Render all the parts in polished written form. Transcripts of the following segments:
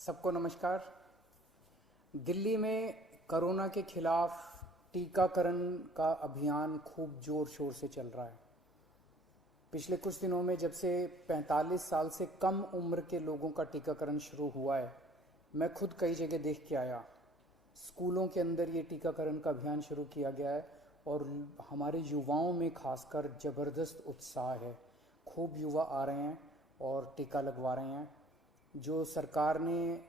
सबको नमस्कार। दिल्ली में कोरोना के खिलाफ टीकाकरण का अभियान खूब जोर शोर से चल रहा है। पिछले कुछ दिनों में जब से 45 साल से कम उम्र के लोगों का टीकाकरण शुरू हुआ है, मैं खुद कई जगह देख के आया। स्कूलों के अंदर ये टीकाकरण का अभियान शुरू किया गया है और हमारे युवाओं में खासकर ज़बरदस्त उत्साह है। खूब युवा आ रहे हैं और टीका लगवा रहे हैं। जो सरकार ने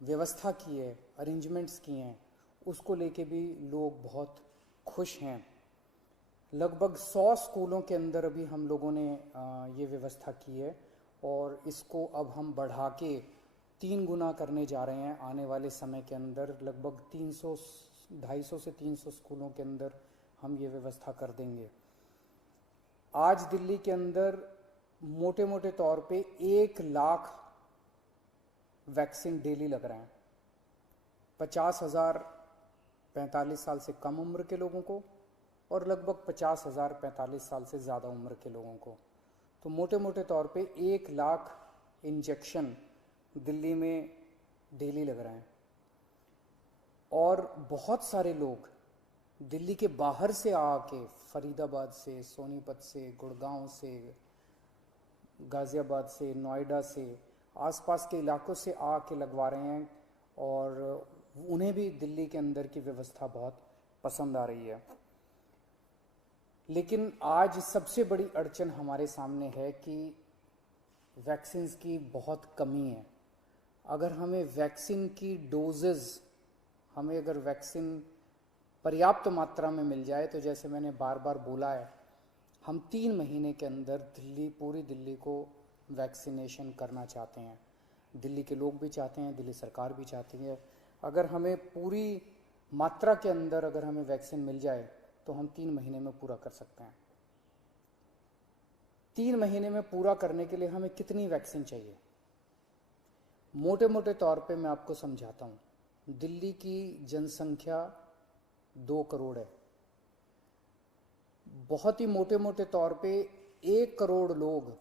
व्यवस्था की है, अरेंजमेंट्स किए हैं, उसको लेके भी लोग बहुत खुश हैं। लगभग 100 स्कूलों के अंदर अभी हम लोगों ने ये व्यवस्था की है और इसको अब हम बढ़ा के 3 गुना करने जा रहे हैं। आने वाले समय के अंदर लगभग 250 से 300 स्कूलों के अंदर हम ये व्यवस्था कर देंगे। आज दिल्ली के अंदर मोटे मोटे तौर पे 1 लाख वैक्सीन डेली लग रहे हैं। 50,000 45 साल से कम उम्र के लोगों को और लगभग 50,000 45 साल से ज़्यादा उम्र के लोगों को। तो मोटे मोटे तौर पे 1 लाख इंजेक्शन दिल्ली में डेली लग रहे हैं। और बहुत सारे लोग दिल्ली के बाहर से आके, फरीदाबाद से, सोनीपत से, गुड़गांव से, गाज़ियाबाद से, नोएडा से, आसपास के इलाकों से आके लगवा रहे हैं और उन्हें भी दिल्ली के अंदर की व्यवस्था बहुत पसंद आ रही है। लेकिन आज सबसे बड़ी अड़चन हमारे सामने है कि वैक्सीन्स की बहुत कमी है। अगर हमें वैक्सीन की डोजेज़, हमें अगर वैक्सीन पर्याप्त मात्रा में मिल जाए तो जैसे मैंने बार बार बोला है, हम 3 महीने के अंदर पूरी दिल्ली को वैक्सीनेशन करना चाहते हैं। दिल्ली के लोग भी चाहते हैं, दिल्ली सरकार भी चाहती है। अगर हमें पूरी मात्रा के अंदर अगर हमें वैक्सीन मिल जाए तो हम 3 महीने में पूरा कर सकते हैं। 3 महीने में पूरा करने के लिए हमें कितनी वैक्सीन चाहिए? मोटे मोटे तौर पे मैं आपको समझाता हूँ। दिल्ली की जनसंख्या 2 करोड़ है। बहुत ही मोटे मोटे तौर पे 1 करोड़ लोग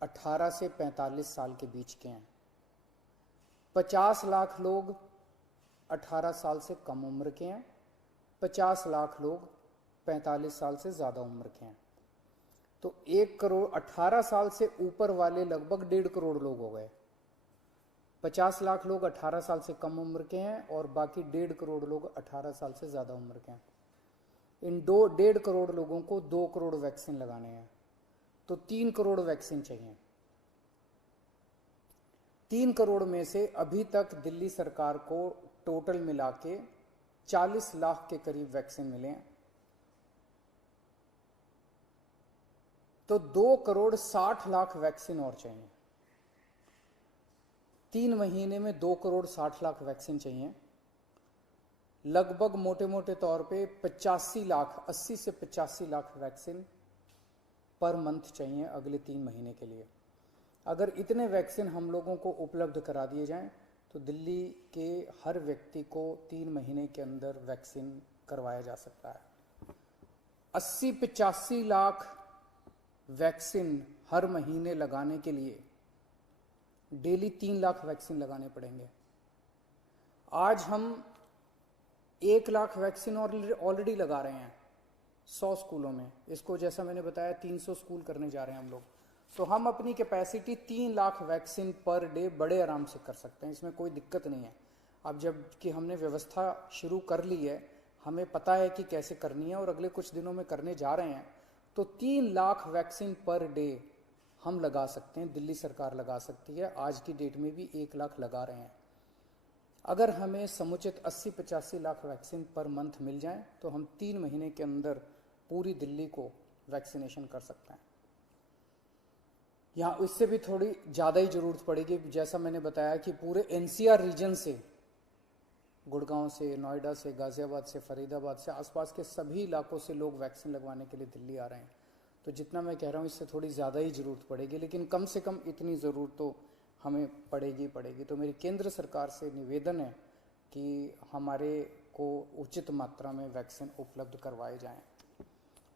18 से 45 साल के बीच के हैं। 50 लाख लोग 18 साल से कम उम्र के हैं। 50 लाख लोग 45 साल से ज़्यादा उम्र के हैं। तो 1 करोड़ 18 साल से ऊपर वाले लगभग 1.5 करोड़ लोग हो गए। 50 लाख लोग 18 साल से कम उम्र के हैं और बाकी 1.5 करोड़ लोग 18 साल से ज़्यादा उम्र के हैं। इन 1.5 करोड़ लोगों को 2 करोड़ वैक्सीन लगाने हैं, तो 3 करोड़ वैक्सीन चाहिए। 3 करोड़ में से अभी तक दिल्ली सरकार को टोटल मिला के 40 लाख के करीब वैक्सीन मिले हैं। तो 2 करोड़ 60 लाख वैक्सीन और चाहिए। 3 महीने में 2 करोड़ 60 लाख वैक्सीन चाहिए। लगभग मोटे मोटे तौर पे 85 लाख, 80 से 85 लाख वैक्सीन पर मंथ चाहिए अगले 3 महीने के लिए। अगर इतने वैक्सीन हम लोगों को उपलब्ध करा दिए जाएं तो दिल्ली के हर व्यक्ति को 3 महीने के अंदर वैक्सीन करवाया जा सकता है। 80-85 लाख वैक्सीन हर महीने लगाने के लिए डेली 3 लाख वैक्सीन लगाने पड़ेंगे। आज हम 1 लाख वैक्सीन ऑलरेडी लगा रहे हैं 100 स्कूलों में। इसको जैसा मैंने बताया 300 स्कूल करने जा रहे हैं हम लोग। तो हम अपनी capacity 3 lakh vaccine per day बड़े आराम से कर सकते हैं, इसमें कोई दिक्कत नहीं है। अब जब कि हमने व्यवस्था शुरू कर ली है, हमें पता है कि कैसे करनी है और अगले कुछ दिनों में करने जा रहे हैं, तो 3 लाख वैक्सीन पर डे हम लगा सकते हैं। दिल्ली सरकार लगा सकती है। आज की डेट में भी 1 लाख लगा रहे हैं। अगर हमें समुचित 80-85 लाख वैक्सीन पर मंथ मिल जाए तो हम 3 महीने के अंदर पूरी दिल्ली को वैक्सीनेशन कर सकते हैं। यहाँ इससे भी थोड़ी ज़्यादा ही ज़रूरत पड़ेगी। जैसा मैंने बताया कि पूरे एनसीआर रीजन से, गुड़गांव से, नोएडा से, गाज़ियाबाद से, फरीदाबाद से, आसपास के सभी इलाकों से लोग वैक्सीन लगवाने के लिए दिल्ली आ रहे हैं। तो जितना मैं कह रहा हूँ इससे थोड़ी ज़्यादा ही ज़रूरत पड़ेगी, लेकिन कम से कम इतनी ज़रूरत तो हमें पड़ेगी। तो मेरी केंद्र सरकार से निवेदन है कि हमारे को उचित मात्रा में वैक्सीन उपलब्ध करवाए जाएं।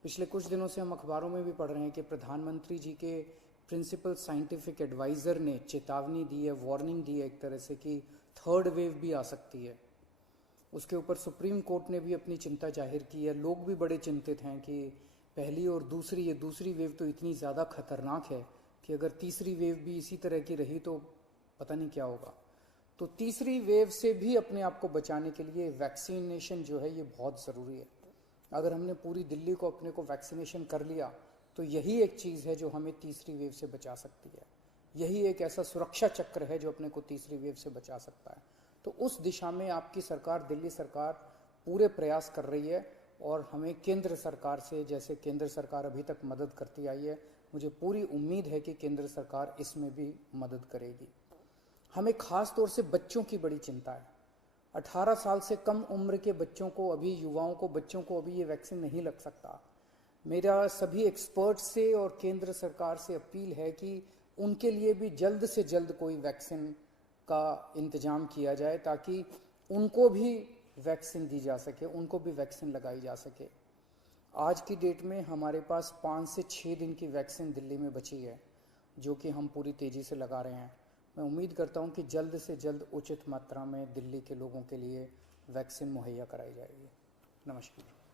पिछले कुछ दिनों से हम अखबारों में भी पढ़ रहे हैं कि प्रधानमंत्री जी के प्रिंसिपल साइंटिफिक एडवाइज़र ने चेतावनी दी है, वार्निंग दी है एक तरह से कि थर्ड वेव भी आ सकती है। उसके ऊपर सुप्रीम कोर्ट ने भी अपनी चिंता जाहिर की है। लोग भी बड़े चिंतित हैं कि पहली और दूसरी, ये दूसरी वेव तो इतनी ज़्यादा खतरनाक है कि अगर तीसरी वेव भी इसी तरह की रही तो पता नहीं क्या होगा। तो तीसरी वेव से भी अपने आप को बचाने के लिए वैक्सीनेशन जो है ये बहुत ज़रूरी है। अगर हमने पूरी दिल्ली को अपने को वैक्सीनेशन कर लिया तो यही एक चीज़ है जो हमें तीसरी वेव से बचा सकती है। यही एक ऐसा सुरक्षा चक्र है जो अपने को तीसरी वेव से बचा सकता है। तो उस दिशा में आपकी सरकार, दिल्ली सरकार पूरे प्रयास कर रही है और हमें केंद्र सरकार से, जैसे केंद्र सरकार अभी तक मदद करती आई है, मुझे पूरी उम्मीद है कि केंद्र सरकार इसमें भी मदद करेगी। हमें खास तौर से बच्चों की बड़ी चिंता है। 18 साल से कम उम्र के बच्चों को, अभी युवाओं को, बच्चों को अभी ये वैक्सीन नहीं लग सकता। मेरा सभी एक्सपर्ट से और केंद्र सरकार से अपील है कि उनके लिए भी जल्द से जल्द कोई वैक्सीन का इंतजाम किया जाए ताकि उनको भी वैक्सीन दी जा सके, उनको भी वैक्सीन लगाई जा सके। आज की डेट में हमारे पास 5 से 6 दिन की वैक्सीन दिल्ली में बची है जो कि हम पूरी तेज़ी से लगा रहे हैं। मैं उम्मीद करता हूं कि जल्द से जल्द उचित मात्रा में दिल्ली के लोगों के लिए वैक्सीन मुहैया कराई जाएगी। नमस्कार।